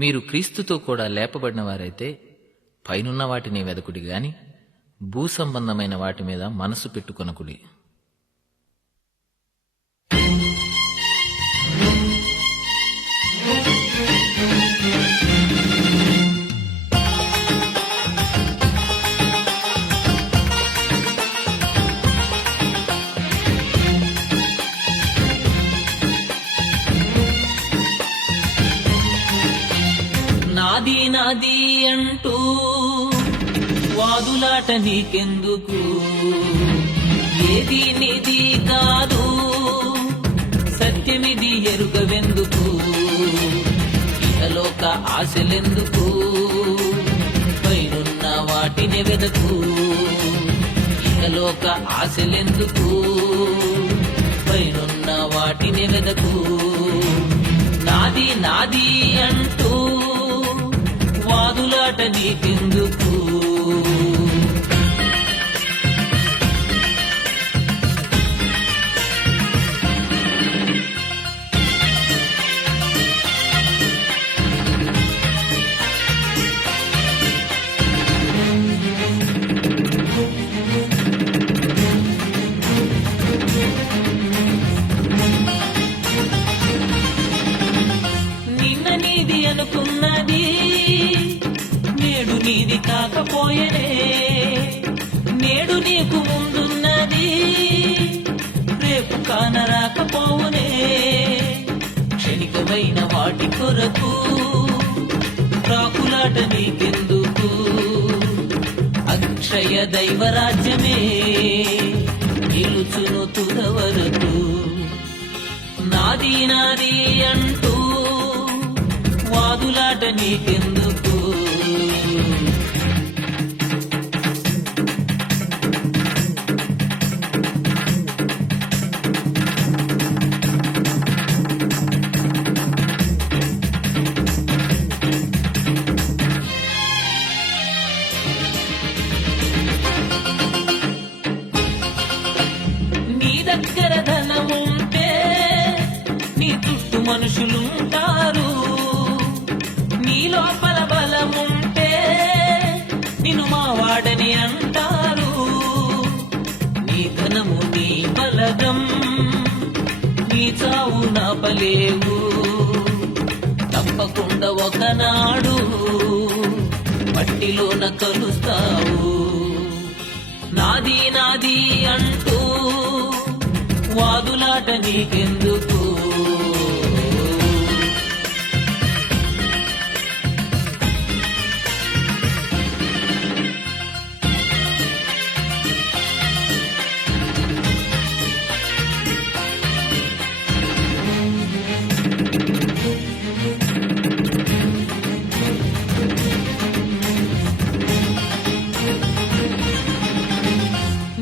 మీరు క్రీస్తుతో కూడా లేపబడిన వారైతే పైనున్న వాటిని వెదకుడి గాని భూసంబంధమైన వాటి మీద మనసు పెట్టుకొనకుడి. నాది నాది అంటూ వాదులాట నీకెందుకు? ఏది నీది కాదు, సత్యమిది ఎరుగవెందుకు? ఇహలోక ఆశలెందుకు? పైనున్న వాటిని వెదకు. ఇహలోక ఆశలెందుకు? పైనున్న వాటిని వెదకు. నాది నాది అంటూ వాదులాట నీకెందుకు? నిన్న నీది అనుకున్నది నేడు నీది కాకపోయేనే. నేడు నీకు ముందున్నది రేపు కానరాకపోవునే. క్షణికమైన వాటి కొరకు రాకులాట నీకెందుకు? అక్షయ దైవరాజ్యమే నిలుచును తుదవరకు. నాది నాది అంటూ వాదులాట నీకెందుకు? నీ దగ్గర ధనముంటే నీ చుట్టూ మనుషులుంటారు. నీ లోపల బలముంటే నిన్ను మావాడని అంటారు. నీ ధనము నీ బలగం నీ చావు నాపలేవు. తప్పకుండా ఒకనాడు మట్టిలోన కలుస్తావు. నాది నాది అంటూ వాదులాట నీకెందుకు?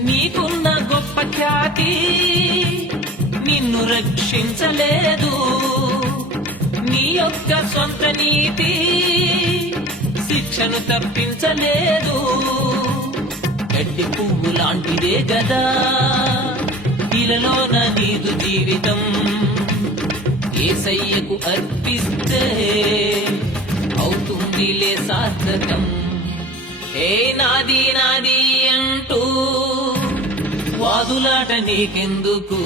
నీకున్న గొప్ప ఖ్యాతి నిన్ను రక్షించలేదు. నీ యొక్క సొంత నీతి శిక్షను తప్పించలేదు. గడ్డి పువ్వు లాంటిదే గదా ఇలాలోన నీదు జీవితం. యేసయ్యకు అర్పిస్తే అవుతుందిలే సార్థకం. ఏ నాది నాది అంటూ వాదులాట నీకెందుకు?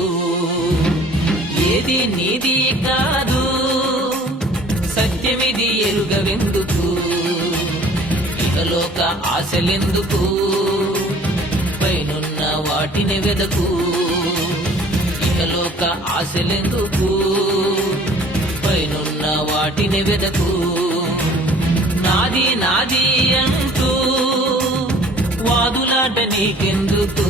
ఏది నీది కాదు, సత్యమిది ఎరుగవెందుకు? ఇహలోక ఆశలెందుకు? పైనున్న వాటిని వెదకు. ఇహలోక ఆశలెందుకు? పైనున్న వాటిని వెదకు. నాది నాది అంటూ వాదులాట నీకెందుకు?